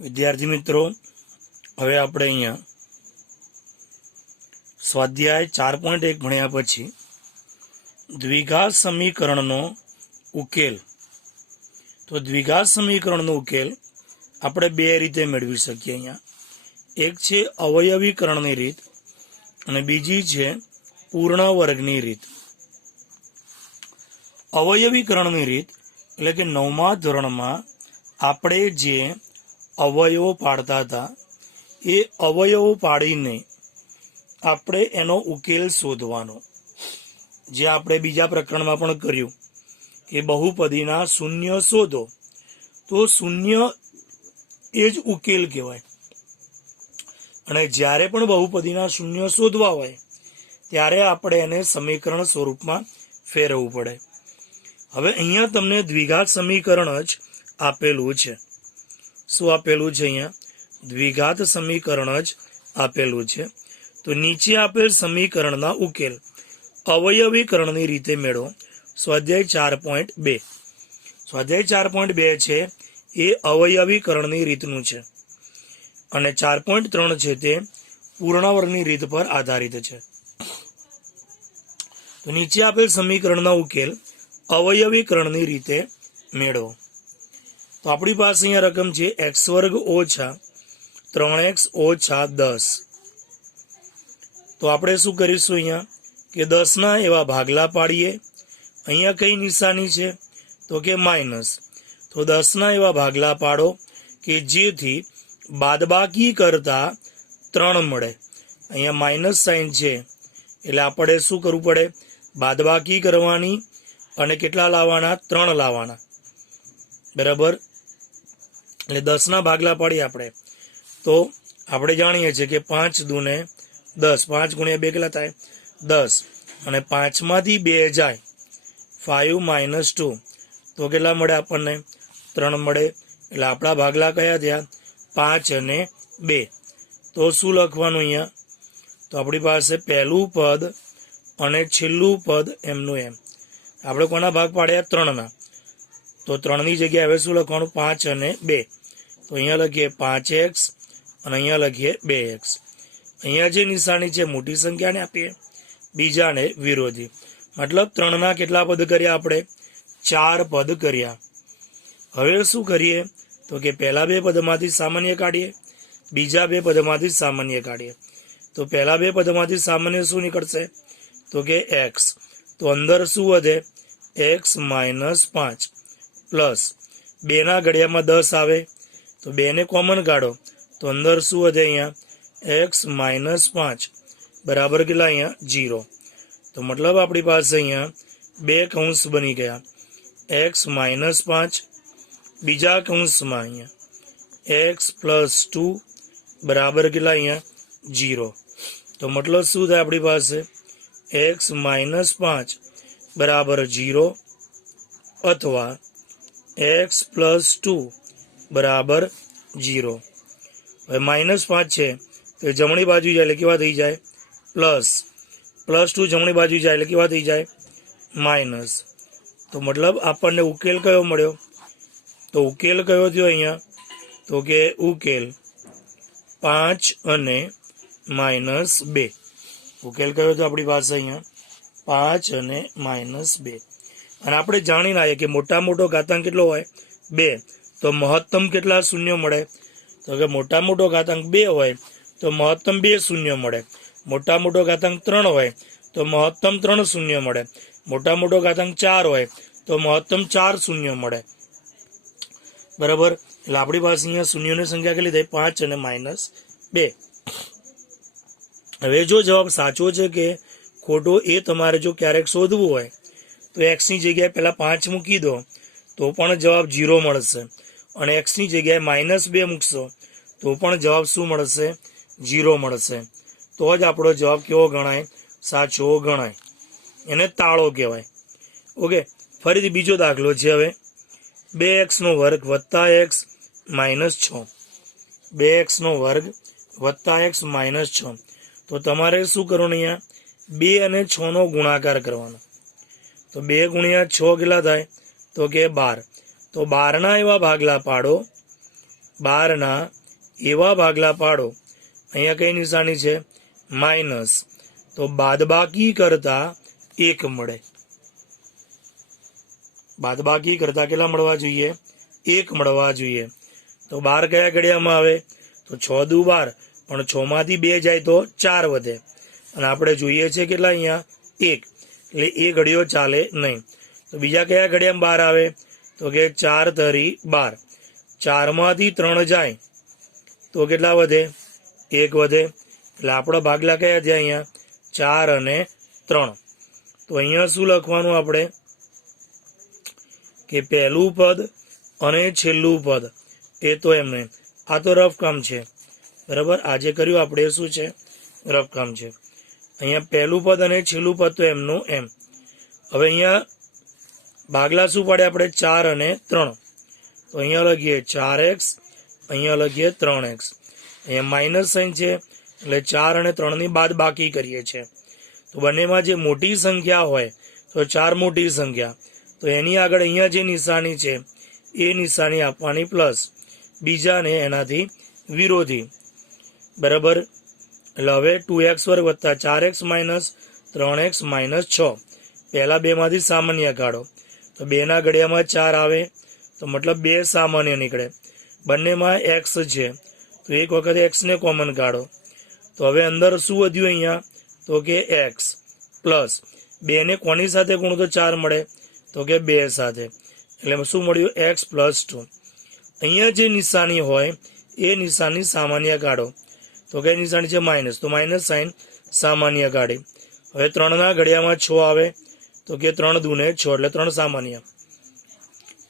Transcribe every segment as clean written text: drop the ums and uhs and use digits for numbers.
विद्यार्थी मित्रों, हवे आपणे अहींया स्वाध्याय 4.1 भण्या पछी द्विघात समीकरणनो उकेल। तो द्विघात समीकरणनो उकेल આપણે બે રીતે મેળવી શકીએ। અહીંયા એક છે અવયવીકરણની રીત અને બીજી છે પૂર્ણ વર્ગની રીત। અવયવીકરણની રીત એટલે કે 9મા ધોરણમાં આપણે જે અવયવો પાડતા હતા એ અવયવો પાડીને આપણે એનો ઉકેલ શોધવાનો, જે આપણે બીજા પ્રકરણમાં પણ કર્યું કે બહુપદીના શૂન્ય શોધો, તો શૂન્ય એ જ ઉકેલ કહેવાય। અને જ્યારે પણ બહુપદીના શૂન્ય શોધવા હોય ત્યારે આપણે એને સમીકરણ સ્વરૂપમાં ફેરવવું પડે। હવે અહીંયા તમને દ્વિઘાત સમીકરણ જ આપેલું છે। શું આપેલું છે? અહીંયા દ્વિઘાત સમીકરણ જ આપેલું છે। તો નીચે આપેલ સમીકરણના ઉકેલ અવયવીકરણની રીતે મેળવો। સ્વાધ્યાય 4.2 સ્વાધ્યાય 4.2 છે એ અવયવીકરણની રીતનું છે અને 4.3 છે તે પૂર્ણ વર્ગની રીત પર આધારિત છે। તો નીચે આપેલ સમીકરણના ઉકેલ અવયવીકરણની રીતે મેળવો। તો આપણી પાસે અહીંયા રકમ છે x² ઓછા 3x ઓછા 10। તો આપણે શું કરીશું અહીંયા કે 10ના એવા ભાગલા પાડીએ। અહીંયા કઈ નિશાની છે? તો કે માઇનસ। તો 10ના એવા ભાગલા પાડો કે જેથી બાદબાકી કરતા 3 મળે। અહીંયા માઇનસ સાઇન છે એટલે આપણે શું કરવું પડે? બાદબાકી કરવાની અને કેટલા લાવવાના? 3 લાવવાના, બરાબર। એટલે 10ના ભાગલા પાડીએ આપણે તો આપણે જાણીએ છીએ કે 5 દૂને 10, 5 ગુણ્યા 2 કેટલા થાય? 10, અને 5માંથી 2 જાય 5 - 2 તો કેટલા મળે આપણને? 3 મળે। એટલે આપણા ભાગલા કયા થયા? 5 અને 2। તો શું લખવાનું અહીંયા? તો આપણી પાસે પહેલું પદ અને છેલ્લું પદ એમનું એમ। આપણે કોના ભાગ પાડ્યા? 3ના। તો 3ની જગ્યાએ હવે શું લખવાનું? 5 અને 2। તો અહીંયા લખીએ 5x અને અહીંયા લખીએ 2x। અહીંયા જે નિશાની છે મોટી સંખ્યાને આપીએ, બીજાને વિરોધી। મતલબ 3ના કેટલા પદ કર્યા આપણે? 4 પદ કર્યા। હવે શું કરીએ? તો કે પહેલા 2 પદમાંથી સામાન્ય કાઢીએ, બીજા 2 પદમાંથી સામાન્ય કાઢીએ। તો પહેલા 2 પદમાંથી સામાન્ય શું નીકળશે? તો કે x। તો અંદર શું વધે? x - 5 પ્લસ 2ના ઘડિયામાં 10 આવે તો 2ને કોમન કાઢો તો અંદર શું વધે? અહીંયા x - 5 બરાબર કેટલા? અહીંયા 0। તો મતલબ આપણી પાસે અહીંયા 2 કૌંસ બની ગયા, x - 5, બીજા કૌંસમાં અહીંયા x + 2 બરાબર કેટલા? અહીંયા 0। તો મતલબ શું થાય આપણી પાસે? x - 5 બરાબર 0 અથવા x + 2 બરાબર 0। હવે -5 છે તો જમણી બાજુ જાય એટલે કેવા થઈ જાય? +2 જમણી બાજુ જાય એટલે કેવા થઈ જાય? માઇનસ। તો મતલબ આપણને ઉકેલ કયો મળ્યો? તો ઉકેલ કયો થયો અહીંયા? તો કે ઉકેલ 5 અને -2। ઉકેલ કયો થયો આપણી પાસે અહીંયા? 5 અને -2। અને આપણે જાણી લઈએ કે મોટા મોટો ઘાતાંક કેટલો હોય? 2। તો મહત્તમ કેટલા શૂન્ય મળે? તો કે મોટા મોટો ઘાતાંક 2 હોય તો મહત્તમ 2 શૂન્ય મળે। મોટા મોટો ઘાતાંક 3 હોય તો મહત્તમ 3 શૂન્ય મળે। મોટા મોટો ઘાતાંક 4 હોય તો મહત્તમ 4 શૂન્ય મળે, બરાબર। એટલે આપણી પાસે અહીંયા શૂન્યની સંખ્યા કેટલી થઈ? 5 અને -2। હવે જો જવાબ સાચો છે કે ખોટો એ તમારે જો ક્યારેક શોધવું હોય તો એક્સની જગ્યાએ પહેલા 5 મૂકી દો તો પણ જવાબ 0 મળશે, અને એક્સની જગ્યાએ -2 મૂકશો તો પણ જવાબ શું મળશે? 0 મળશે। તો જ આપણો જવાબ કેવો ગણાય? સાચો ગણાય। એને તાળો કહેવાય। ઓકે, ફરીથી બીજો દાખલો છે હવે 2x² + x - 6। 2x² + x - 6। તો તમારે શું કરવાનું? અહીંયા 2 અને 6નો ગુણાકાર કરવાનો। તો 2 × 6 કેટલા થાય? તો કે 12। તો 12ના એવા ભાગલા પાડો 12ના એવા ભાગલા પાડો, અહીંયા કઈ નિશાની છે? માઇનસ, તો બાદબાકી કરતા 1 મળે. બાદબાકી કરતા કેટલા મળવા જોઈએ? 1 મળવા જોઈએ. તો 12 કયા ઘડિયામાં આવે? તો 6 દુ 12, પણ 6 માંથી 2 જાય તો 4 વધે, અને આપણે જોઈએ છે કેટલા અહીંયા? 1, એટલે એ ઘડિયો ચાલે નહીં. તો બીજા કયા ઘડિયામાં 12 આવે? તો કે 4 તરી 12, 4 માંથી 3 જાય તો કેટલા વધે? 1 વધે. એટલે આપણા ભાગલા કયા છે અહીંયા? 4 અને 3. તો અહીંયા શું લખવાનું આપણે? કે પહેલું પદ અને છેલ્લું પદ એ તો એમને, આ તો રફ કામ છે, બરાબર. આજે કર્યું આપણે શું છે? રફ કામ છે. અહીંયા પહેલું પદ અને છેલ્લું પદ તો એમનું એમ. હવે અહીંયા ભાગલા શું પડે આપણે? 4 અને 3. તો અહીંયા લખીએ 4x, અહીંયા લખીએ 3x. અહીંયા માઇનસ સાઇન છે એટલે 4 અને 3 ની બાદ બાકી કરીએ છીએ. તો બંનેમાં જે મોટી સંખ્યા હોય તો 4 મોટી સંખ્યા, તો એની આગળ અહીંયા જે નિશાની છે એ નિશાની આપવાની પ્લસ, બીજાને એનાથી વિરોધી, બરાબર. એટલે હવે 2x વર્ગ વત્તા 4x માઇનસ 3x માઇનસ 6. પહેલા બેમાંથી સામાન્ય કાઢો, તો 2ના ઘડિયામાં 4 આવે, તો મતલબ 2 સામાન્ય નીકળે. બંનેમાં x છે તો એક વખત x ને કોમન કાઢો, તો હવે અંદર શું વધ્યું અહીંયા? તો કે x પ્લસ 2 ને કોની સાથે ગુણો તો 4 મળે? તો કે 2 સાથે. એટલે શું મળ્યું? x plus 2. અહીંયા જે નિશાની હોય એ નિશાની સામાન્ય કાઢો, તો કઈ નિશાની છે? માઇનસ, તો માઇનસ સાઇન સામાન્ય કાઢી. હવે 3ના ઘડિયામાં 6 આવે, તો કે 3 દુને 6 એટલે 3 સામાન્ય.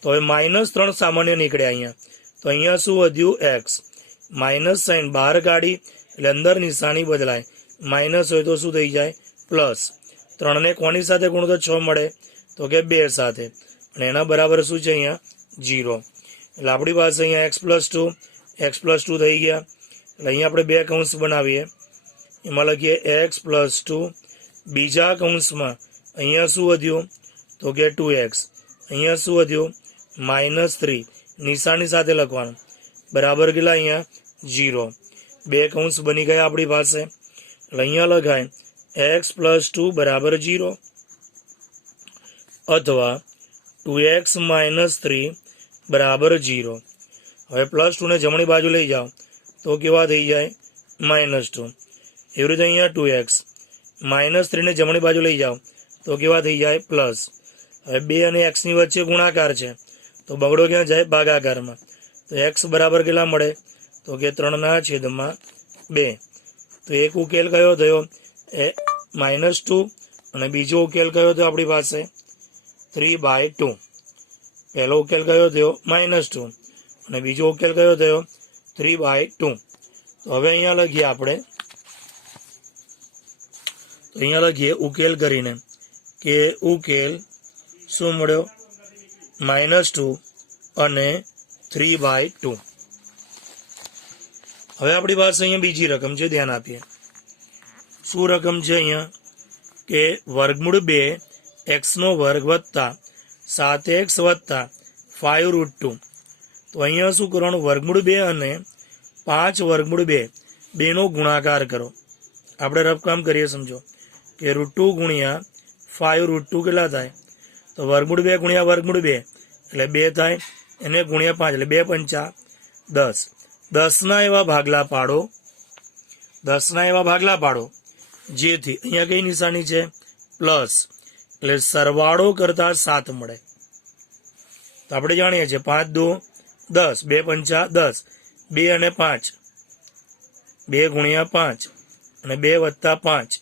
તો હવે -3 સામાન્ય નીકળ્યા અહીંયા. તો અહીંયા શું વધ્યું? x. માઇનસ સાઇન બહાર કાઢી એટલે અંદર નિશાની બદલાય, માઇનસ હોય તો શું થઈ જાય? પ્લસ. 3 ને કોની સાથે ગુણો તો 6 મળે? તો કે 2 સાથે, અને એના બરાબર શું છે અહીંયા? 0. એટલે આપણી પાસે અહીંયા x પ્લસ 2 થઈ ગયા. એટલે અહીંયા આપણે 2 કૌંસ બનાવીએ, એમાં લખીએ x પ્લસ 2, બીજા કૌંસમાં અહીંયા શું વધ્યું? તો કે 2x. અહીંયા શું વધ્યું? -3, નિશાની સાથે લખવાનું, બરાબર કેટલા અહીંયા? 0. 2 કૌંસ બની ગયા આપણી પાસે. એટલે અહીંયા લખાય x પ્લસ 2 બરાબર 0, અથવા 2x માઇનસ 3 બરાબર 0. હવે પ્લસ 2 ને જમણી બાજુ લઈ જાઓ તો કેવા થઈ જાય? -2. એવી રીતે અહીંયા 2x -3 ને જમણી બાજુ લઈ જાઓ તો કેવા થઈ જાય? પ્લસ. હવે 2 અને x ની વચ્ચે ગુણાકાર છે તો બગડો ક્યાં જાય? ભાગાકારમાં. તો x બરાબર કેટલા મળે? તો કે 3/2. તો એક ઉકેલ કયો થયો? -2, અને બીજો ઉકેલ કયો થયો આપણી પાસે? 3/2. પહેલો ઉકેલ કયો થયો? -2, અને બીજો ઉકેલ કયો થયો? 3/2. તો હવે અહીંયા લખીએ આપણે, તો અહીંયા લખીએ ઉકેલ કરીને કે ઉકેલ શું મળ્યો? -2 અને 3/2. હવે આપણી પાસે અહીંયા બીજી રકમ છે, ધ્યાન આપીએ. શું રકમ છે અહીંયા? કે વર્ગમૂળ 2 x² વત્તા 7x વત્તા 5√2. તો અહીંયા શું કરવાનું? વર્ગમૂળ 2 અને 5√2 બેનો ગુણાકાર કરો. આપણે રફકામ કરીએ, સમજો કે √2 ગુણ્યા 5√2 કેટલા થાય? તો વર્ગમૂળ 2 ગુણ્યા વર્ગમૂળ 2 એટલે 2 થાય, એને ગુણ્યા 5 એટલે 2 પંચા 10. 10ના એવા ભાગલા પાડો, 10ના એવા ભાગલા પાડો જેથી અહીંયા કઈ નિશાની છે? પ્લસ, એટલે સરવાળો કરતા 7 મળે. તો આપણે જાણીએ છીએ 5 દુ 10, 2 પંચા 10, 2 અને 5, 2 ગુણ્યા 5 અને 2 વત્તા 5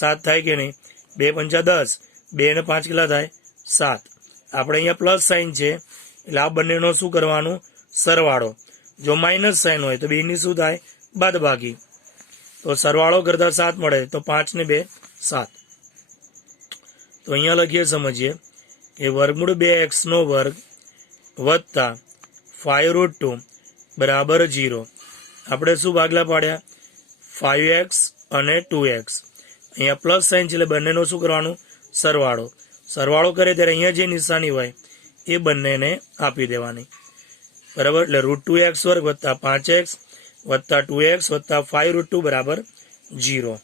7 થાય કે નહીં? 2 પંચા 10, 2 અને 5 કેટલા થાય? 7. આપણે અહીંયા પ્લસ સાઇન છે એટલે આ બંનેનો શું કરવાનું? સરવાળો. જો માઇનસ સાઇન હોય તો બેની શું થાય? બાદબાકી. તો સરવાળો કરતા 7 મળે, તો 5 ને 2 7. તો અહીંયા લખીએ, સમજીએ કે વર્ગમૂળ 2x² વત્તા 5√2 બરાબર 0. આપણે શું ભાગલા પાડ્યા? 5x અને 2x. અહીંયા પ્લસ સાઇન છે એટલે બંનેનો શું કરવાનું? સરવાળો. સરવાળો કરે ત્યારે અહીંયા જે નિશાની હોય એ બંનેને આપી દેવાની. તો બરાબર, એટલે √2x² વત્તા 5x વત્તા 2x વત્તા 5√2 બરાબર 0.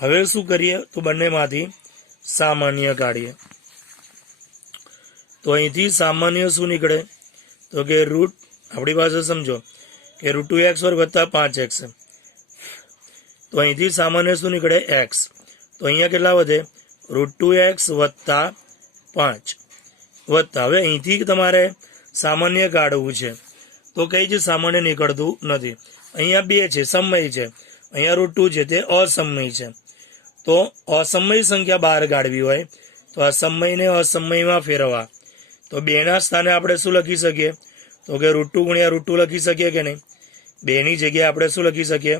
હવે શું કરીએ તો બંનેમાંથી સામાન્ય કાઢીએ. તો અહીંથી સામાન્ય શું નીકળે તો કે રૂટ આપણી પાસે સમજો કે √2x² વત્તા 5x. તો અહીંથી સામાન્ય શું નીકળે x. તો અહીંયા કેટલા વધે √2x વત્તા 5 વત્તા હવે અહીંથી તમારે સામાન્ય કાઢવું છે તો કઈ જ સામાન્ય નીકળતું નથી. અહીંયા 2 છે સમય છે, અહીંયા √2 છે તે અસમય છે. તો અસમય સંખ્યા બહાર કાઢવી હોય તો અસમયને અસમયમાં ફેરવવા તો 2 ના સ્થાને આપણે શું લખી શકીએ તો કે √2 ગુણ્યા √2 લખી શકીએ કે નહીં. 2 ની જગ્યાએ આપણે શું લખી શકીએ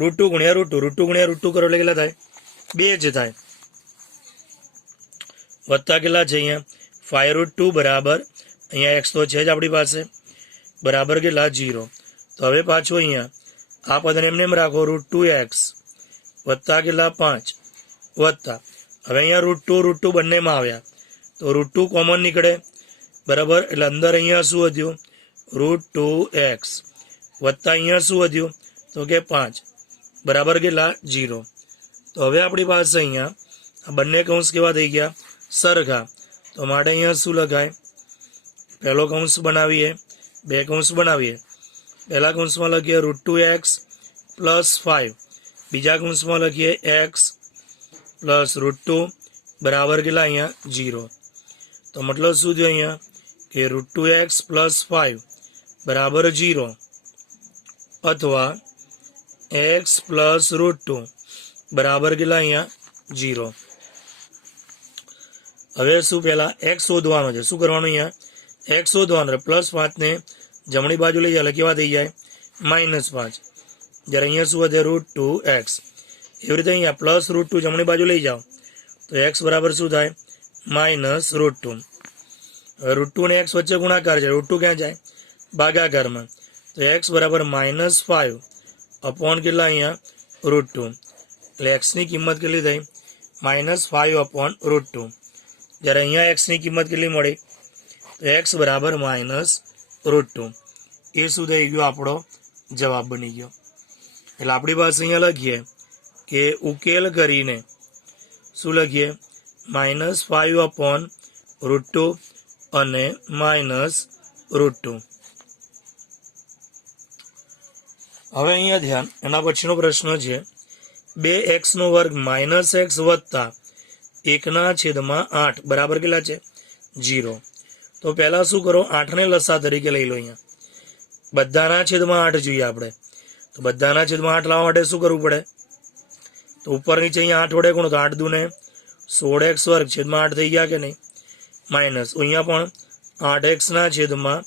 √2 ગુણ્યા √2 ગુણ્યા √2 કરો એટલે કેટલા થાય 2 જ થાય. વત્તા કેટલા છે અહીંયા 5√2 બરાબર અહીંયા x તો છે જ આપણી પાસે બરાબર કેટલા 0. તો હવે પાછું અહીંયા આ પદને એમને એમ રાખો √2x વત્તા કેટલા 5 વત્તા હવે અહીંયા √2 બંનેમાં આવ્યા તો √2 કોમન નીકળે બરાબર, એટલે અંદર અહીંયા શું વધ્યું √2x વત્તા અહીંયા શું વધ્યું તો કે 5 બરાબર કેટલા 0. તો હવે આપણી પાસે અહીંયા આ બંને કૌંસ કેવા થઈ ગયા સરખા. તો માટે અહીંયા શું લખાય પહેલો કૌંસ બનાવીએ 2 કૌંસ બનાવીએ. પહેલા કૌંસમાં લખીએ √2x પ્લસ 5, બીજા કૌંસમાં લખીએ x પ્લસ √2 બરાબર કેટલા અહીંયા 0. તો મતલબ શું થયું અહીંયા કે √2x પ્લસ 5 બરાબર 0 અથવા x પ્લસ √2 બરાબર કેટલા અહીંયા 0. હવે શું પહેલા x શોધવાનો છે. શું કરવાનું અહીંયા x શોધવાનો +5 ને જમણી બાજુ લઈ જાય એટલે કેવા થઈ જાય -5. જ્યારે અહીંયા શું વધે √2x. એવી રીતે અહીંયા પ્લસ √2 જમણી બાજુ લઈ જાઓ તો x બરાબર શું થાય -√2. હવે √2 ને x વચ્ચે ગુણાકાર છે, √2 ક્યાં જાય ભાગાકારમાં તો x બરાબર -5 અપોન કેટલા અહીંયા √2 એટલે x ની કિંમત કેટલી થઈ -5 અપોન √2. જ્યારે અહીંયા x ની કિંમત કેટલી મળી તો x બરાબર -√2. એ શું થઈ ગયો આપણો જવાબ બની ગયો. એટલે આપણી પાસે અહીંયા લખીએ કે ઉકેલ કરીને શું લખીએ -5 અપોન √2 અને -√2. હવે અહીંયા ધ્યાન એના પછીનો પ્રશ્ન છે 2x² - x વત્તા 1/8 બરાબર કેટલા છે 0. તો પહેલા શું કરો 8 ને લસા તરીકે લઈ લો. અહીંયા બધાના છેદમાં 8 જોઈએ આપણે તો બધાના છેદમાં 8 લાવવા માટે શું કરવું પડે તો ઉપર નીચે અહીંયા 8 વડે ગુણો તો 8 દૂને 16x² છેદમાં 8 થઈ ગયા કે નહીં માઇનસ અહીંયા પણ 8x ના છેદમાં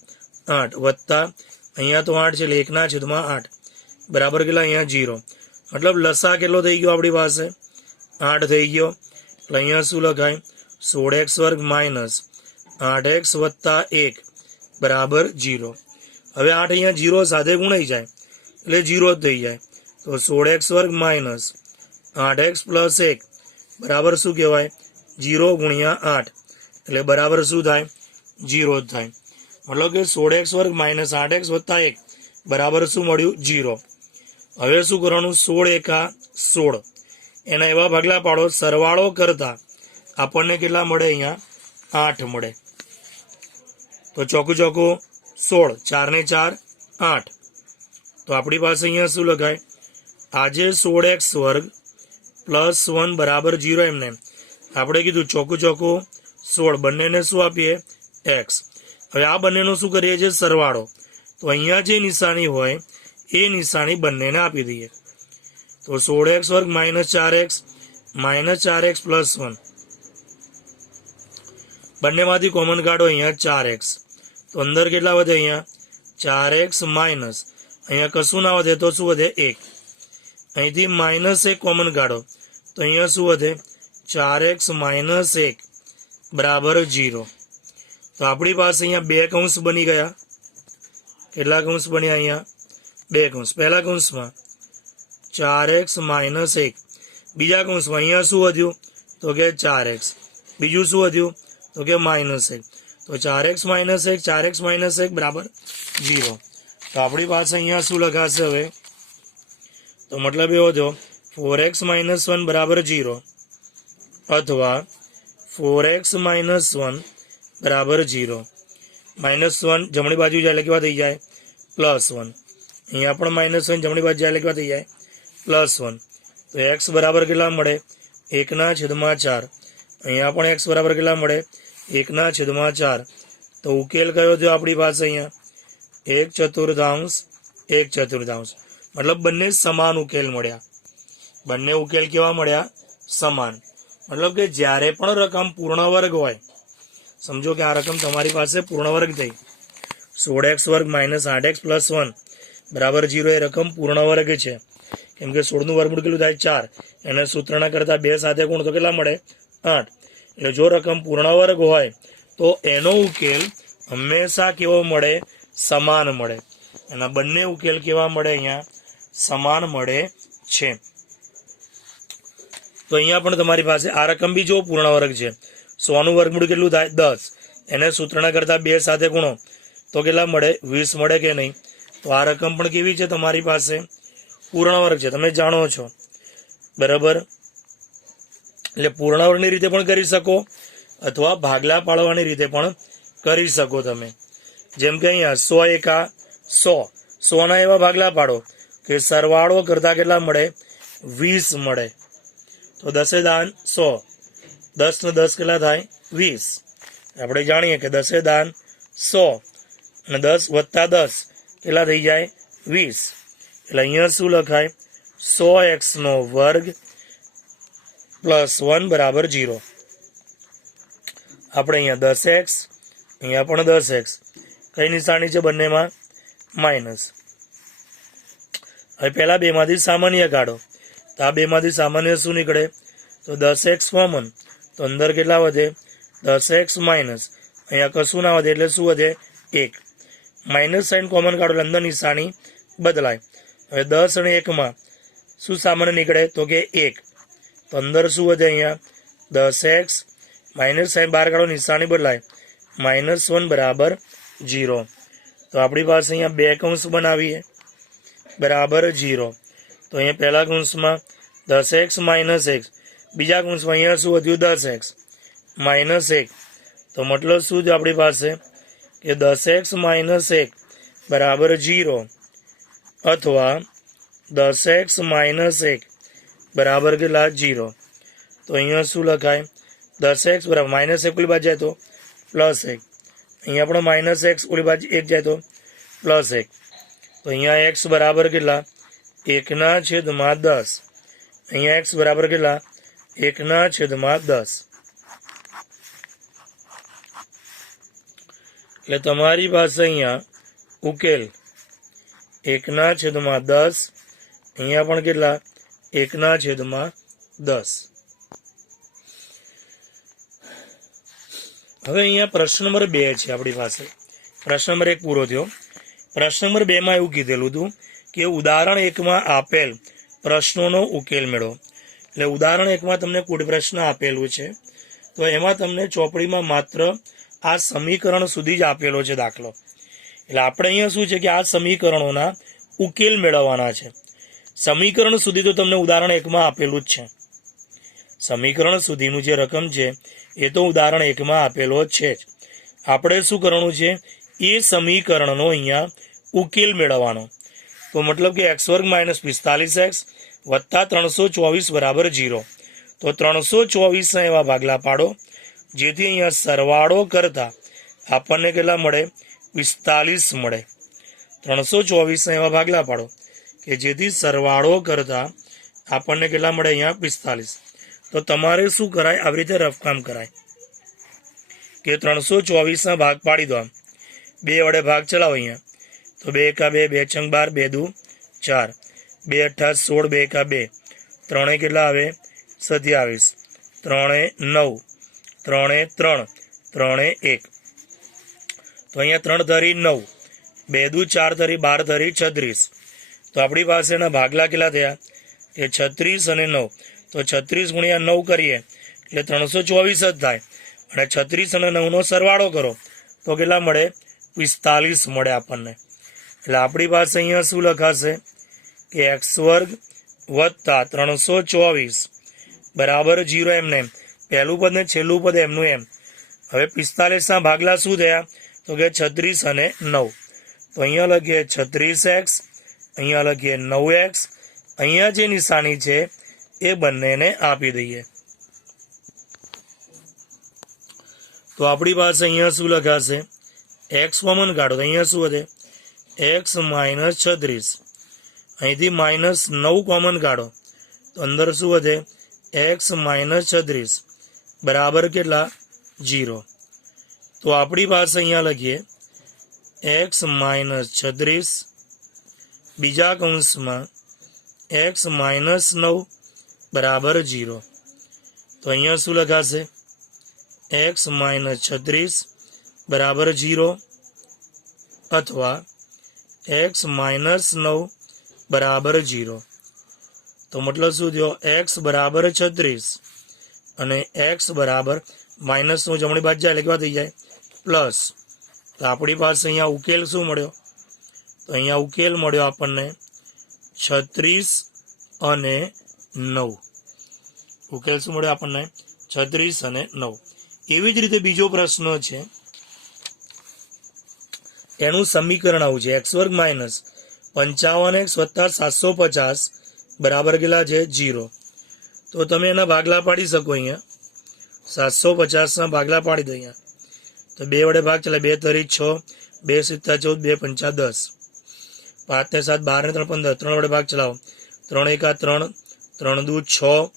8 વત્તા અહીંયા તો 8 છે એટલે 1/8 બરાબર કેટલા અહીંયા 0. મતલબ લસા કેટલો થઈ ગયો આપણી પાસે 8 થઈ ગયો એટલે અહીંયા શું લખાય 16x² માઇનસ 8x વત્તા 1 બરાબર 0. હવે 8 અહીંયા 0 સાથે ગુણાઈ જાય એટલે 0 જ થઈ જાય તો 16x² માઇનસ 8x પ્લસ 1 બરાબર શું કહેવાય 0 ગુણ્યા 8 એટલે બરાબર શું થાય 0 જ થાય. મતલબ કે 16x² માઇનસ 8x વત્તા 1 બરાબર શું મળ્યું 0. હવે શું કરવાનું 16 એકા 16 એના એવા ભાગલા પાડો સરવાળો કરતા આપણને કેટલા મળે અહીંયા 8 મળે. તો ચોખ્ખું ચોખ્ખું 16 4 ને 4 8. તો આપણી પાસે અહીંયા શું લખાય આજે 16x² પ્લસ 1 બરાબર 0 એમને આપણે કીધું ચોખ્ખું ચોખ્ખું 16 બંનેને શું આપીએ x. હવે આ બંનેનો શું કરીએ છીએ સરવાળો તો અહીંયા જે નિશાની હોય એ નિશાની બંનેને આપી દઈએ તો 16x² minus 4x minus 4x plus 1 બંનેમાંથી કોમન કાઢો અહીંયા 4x તો અંદર કેટલા વધે અહીંયા 4x માઇનસ અહીંયા કશું ના વધે તો શું વધે 1. અહીંથી -1 કોમન કાઢો તો અહીંયા શું વધે 4x માઇનસ 1 બરાબર 0. તો આપણી પાસે અહીંયા 2 કૌંસ બની ગયા. કેટલા કૌંસ બન્યા અહીંયા 2 કૌંસ. પહેલા કૌંસમાં 4x માઇનસ 1 બીજા કૌંસમાં અહીંયા શું વધ્યું તો કે 4x બીજું શું વધ્યું તો કે -1. તો 4x - 1 4x - 1 બરાબર 0. તો આપણી પાસે અહીંયા શું લખાશે હવે? તો મતલબ એવો થયો 4x - 1 બરાબર 0 અથવા 4x - 1 બરાબર 0. -1 જમણી બાજુ જાય એટલે કેવા થઈ જાય? +1. અહીંયા પણ -1 જમણી બાજુ જાય એટલે કેવા થઈ જાય? +1. તો x બરાબર કેટલા મળે? 1/4. અહીંયા પણ x બરાબર કેટલા મળે? 1/4. તો ઉકેલ કયો થયો આપણી પાસે અહીંયા? 1/4 1/4. મતલબ બંને સમાન ઉકેલ મળ્યા. બંને ઉકેલ કેવા મળ્યા? સમાન. મતલબ કે જ્યારે પણ રકમ પૂર્ણ વર્ગ હોય, સમજો કે આ રકમ તમારી પાસે પૂર્ણ વર્ગ થઈ, 16x² - 8x + 1 બરાબર 0 એ રકમ પૂર્ણ વર્ગ છે. કેમ કે 16નું વર્ગમૂળ કેટલું થાય? 4. એને સૂત્રના કરતા 2 સાથે ગુણ તો કેટલા મળે? 8. એટલે જો રકમ પૂર્ણ વર્ગ હોય તો એનો ઉકેલ હંમેશા કેવો મળે? સમાન મળે. એના બંને ઉકેલ કેવા મળે? અહીંયા સમાન મળે છે. તો અહીંયા પણ તમારી પાસે આ રકમ બી જો પૂર્ણ વર્ગ છે, 100નું વર્ગમૂળ કેટલું થાય? 10. એને સૂત્રના કરતા 2 સાથે ગુણો તો કેટલા મળે? 20 મળે કે નહીં? તો આ રકમ પણ કેવી છે તમારી પાસે? પૂર્ણ વર્ગ છે. તમે જાણો છો બરાબર. એટલે પૂર્ણ વર્ગની રીતે પણ કરી શકો અથવા ભાગલા પાડવાની રીતે પણ કરી શકો તમે. જેમ કે અહીંયા 100 એકા 100, 100ના એવા ભાગલા પાડો કે સરવાળો કરતા કેટલા મળે? 20 મળે. તો 10 દાન 100, 10 ને 10 કેટલા થાય? 20. આપણે જાણીએ કે 10 દાન 100 અને 10 + 10 કેટલા થઈ જાય? 20. એટલે અહીંયા શું લખાય? 100x² + 1 બરાબર 0. આપણે અહીંયા 10x, અહીંયા પણ 10x. કઈ નિશાની છે બંનેમાં? માઇનસ. હવે પહેલા બેમાંથી સામાન્ય કાઢો. તો આ બેમાંથી સામાન્ય શું નીકળે? તો 10x કોમન. તો અંદર કેટલા વધે? 10x minus. અહીંયા કશું ના વધે એટલે શું વધે? 1. માઇનસ સાઇન કોમન કાઢો એટલે અંદર નિશાની બદલાય. હવે 10 અને 1માં શું સામાન્ય નીકળે? તો કે 1. તો અંદર શું વધે? અહીંયા 10x માઇનસ સાઇન બહાર કાઢો, નિશાની બદલાય. -1 બરાબર 0. તો આપણી પાસે અહીંયા 2 કૌંસ બનાવીએ બરાબર 0. તો અહીંયા પહેલા કૌંસમાં 10x - 1, બીજા કૌંસમાં અહીંયા શું વધ્યું? 10x -1. તો મતલબ શું છે આપણી પાસે? કે 10x - 1 બરાબર 0 અથવા 10x - 1 બરાબર કેટલા? 0. તો અહીંયા શું લખાય? 10x બરાબર -1 ઓલી બાજુ જાય તો +1. અહીંયા પણ -x ઓલી બાજુ 1 જાય તો +1. તો અહીંયા x બરાબર કેટલા? 1/10. અહીંયા x બરાબર કેટલા? 1/10. એટલે તમારી પાસે અહીંયા ઉકેલ 1/10. અહીંયા પણ કેટલા? 1/10. હવે અહીંયા પ્રશ્ન નંબર 2 છે આપણી પાસે. પ્રશ્ન નંબર 1 પૂરો થયો. પ્રશ્ન નંબર 2માં એવું કીધેલું હતું કે ઉદાહરણ 1માં આપેલ પ્રશ્નોનો ઉકેલ મેળવો. એટલે ઉદાહરણ 1માં તમને કુલ પ્રશ્ન આપેલું છે. તો એમાં તમને ચોપડીમાં માત્ર આ સમીકરણ સુધી જ આપેલો છે દાખલો. એટલે આપણે અહીંયા શું છે કે આ સમીકરણોના ઉકેલ મેળવવાના છે. સમીકરણ સુધી તો તમને ઉદાહરણ 1માં આપેલું જ છે. સમીકરણ સુધીનું જે રકમ છે એ તો ઉદાહરણ 1માં આપેલો જ છે. આપણે શું કરવાનું છે? એ સમીકરણનો અહીંયા ઉકેલ મેળવવાનો. તો મતલબ કે x² - 45x + 324 બરાબર 0. તો 324ના એવા ભાગલા પાડો જેથી અહીંયા સરવાળો કરતા આપણને કેટલા મળે? 45 મળે. 324ના એવા ભાગલા પાડો કે જેથી સરવાળો કરતા આપણને કેટલા મળે? અહીંયા 45. તો તમારે શું કરાય? આવી રીતે રફકામ કરાય કે 324ના ભાગ પાડી દો. 2 વડે ભાગ ચલાવો અહીંયા. તો 2 એકા 2, 2 છંગ 12, 2 દુ 4, 2 અઠ્ઠા 16, 2 એકા 2, 3 કેટલા આવે? 27, 3 9, 3 3, 3 1. તો અહીંયા 3 ધરી 9, 2 દુ 4 ધરી 12 ધરી 36. તો આપણી પાસેના ભાગલા કેટલા થયા? કે 36 અને 9. તો 36 × 9 કરીએ એટલે 324 જ થાય. અને 36 અને 9નો સરવાળો કરો તો કેટલા મળે? 45 મળે આપણને. એટલે આપણી પાસે અહીંયા શું લખાશે કે એક્સ વર્ગ વત્તા 324 બરાબર 0 એમને એમ. પહેલું પદ ને છેલ્લું પદ એમનું એમ. હવે 45 ભાગલા શું થયા? તો કે 36 અને 9. તો અહીંયા લખીએ 36x, અહીંયા લખીએ 9x. અહીંયા જે નિશાની છે એ બંનેને આપી દઈએ. તો આપણી પાસે અહીંયા શું લખાશે? એક્સ કોમન કાઢો તો અહીંયા શું વધે? X minus 36. અહીંથી -9 કોમન કાઢો તો અંદર શું વધે? એક્સ માઇનસ 36 બરાબર કેટલા? 0. તો આપણી પાસે અહીંયા લખીએ એક્સ માઇનસ 36 બીજા કૌંસમાં એક્સ માઇનસ 9 બરાબર 0. તો અહીંયા શું લખાશે? એક્સ માઇનસ 36 બરાબર 0 અથવા એક્સ માઇનસ 9 બરાબર 0. તો મતલબ શું થયો? એક્સ બરાબર 36 અને એક્સ બરાબર -9 જમણી બાજુ જાય એટલે કેવા થઈ જાય? પ્લસ. તો આપણી પાસે અહીંયા ઉકેલ શું મળ્યો? તો અહીંયા ઉકેલ મળ્યો આપણને 36 અને 9. ઉકેલ શું મળ્યો આપણને? 36 અને 9. એવી જ રીતે બીજો પ્રશ્ન છે, એનું સમીકરણ આવું છે એક્સ વર્ગ માઇનસ 55x વત્તા 750 બરાબર કેટલા છે? 0. તો તમે એના ભાગલા પાડી શકો. અહીંયા 750 ભાગલા પાડી દો. અહીંયા તો 2 વડે ભાગ ચાલે, 2 તરી 6, 2 સિત્તા 14, 2 પંચા 10, 5 ને 7 12 ને 3 15, 3 વડે ભાગ ચલાવો, 3 એકા 3, 3 દુ 6,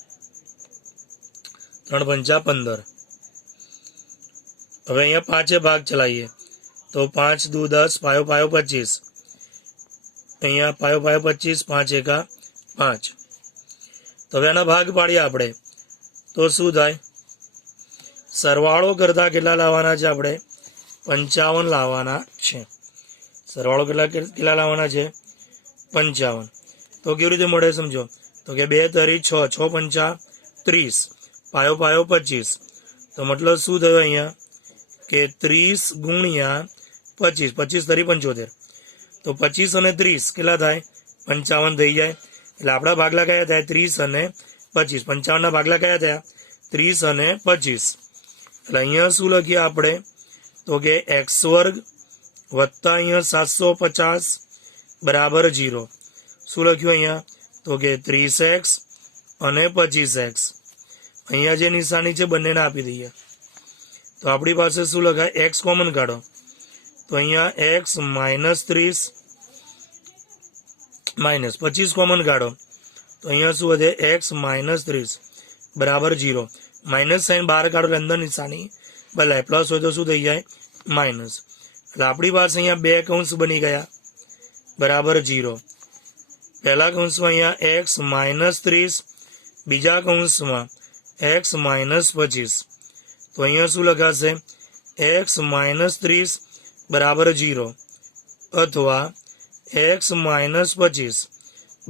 3 પંચા 15. હવે અહીંયા 5 ભાગ ચલાવીએ તો 5 દુ 10, પાયો પાયો 25, અહીંયા પાયો પાયો 25, 5 એકા 5. તો હવે આના ભાગ પાડીએ આપણે તો શું થાય? સરવાળો કરતા કેટલા લાવવાના છે આપણે? 55 લાવવાના છે. સરવાળો કેટલા લાવવાના છે? 55. તો કેવી રીતે મળે સમજો. તો કે 2 તરી 6, 6 પંચા 30, પાયો પાયો 25. તો મતલબ શું થયું અહીંયા કે 30 ગુણ્યા 25, 25 તરી 75. તો 25 અને 30 કેટલા થાય? 55 થઈ જાય. એટલે આપણા ભાગલા કયા થાય? 30 અને 25. 55 ભાગલા કયા થયા? 30 અને 25. એટલે અહીંયા શું લખીએ આપણે? તો કે એક્સ વર્ગ વત્તા અહીંયા 750 બરાબર 0. શું લખ્યું અહીંયા? તો કે 30x અને 25x. અહીંયા જે નિશાની છે બંનેને આપી દઈએ. તો આપણી પાસે શું લખાય? એક્સ કોમન કાઢો તો અહીંયા એક્સ માઇનસ 30 માઇનસ 25 કોમન કાઢો તો અહીંયા શું વધે? એક્સ માઇનસ 30 બરાબર 0. માઇનસ સાઇન બહાર કાઢો એટલે અંદર નિશાની બદલાય. પ્લસ હોય તો શું થઈ જાય? માઇનસ. એટલે આપણી પાસે અહીંયા 2 કૌંસ બની ગયા બરાબર 0. પહેલા કૌંસમાં અહીંયા એક્સ માઇનસ 30, બીજા કૌંસમાં એક્સ માઇનસ 25. તો અહીંયા શું લખાશે? એક્સ માઇનસ 30 બરાબર 0 અથવા એક્સ માઇનસ 25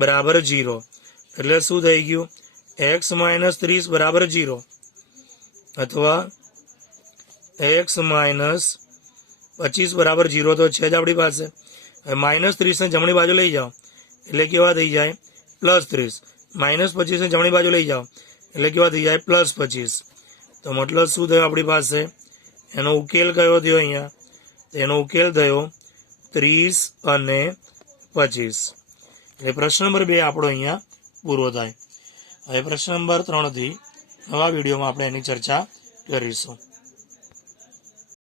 બરાબર 0. એટલે શું થઈ ગયું? એક્સ માઇનસ 30 બરાબર 0 અથવા એક્સ માઇનસ 25 બરાબર 0 તો છે જ આપણી પાસે. હવે -30 ને જમણી બાજુ લઈ જાઓ એટલે કેવા થઈ જાય? +30. -25 ને જમણી બાજુ લઈ જાઓ એટલે કેવા થઈ જાય? +25. તો મતલબ શું થયો આપણી પાસે? એનો ઉકેલ કયો થયો અહીંયા? એનો ઉકેલ થયો 30 અને 25. એટલે પ્રશ્ન નંબર 2 આપણો અહીંયા પૂરો થાય. હવે પ્રશ્ન નંબર 3 થી નવા વિડીયોમાં આપણે એની ચર્ચા કરીશું.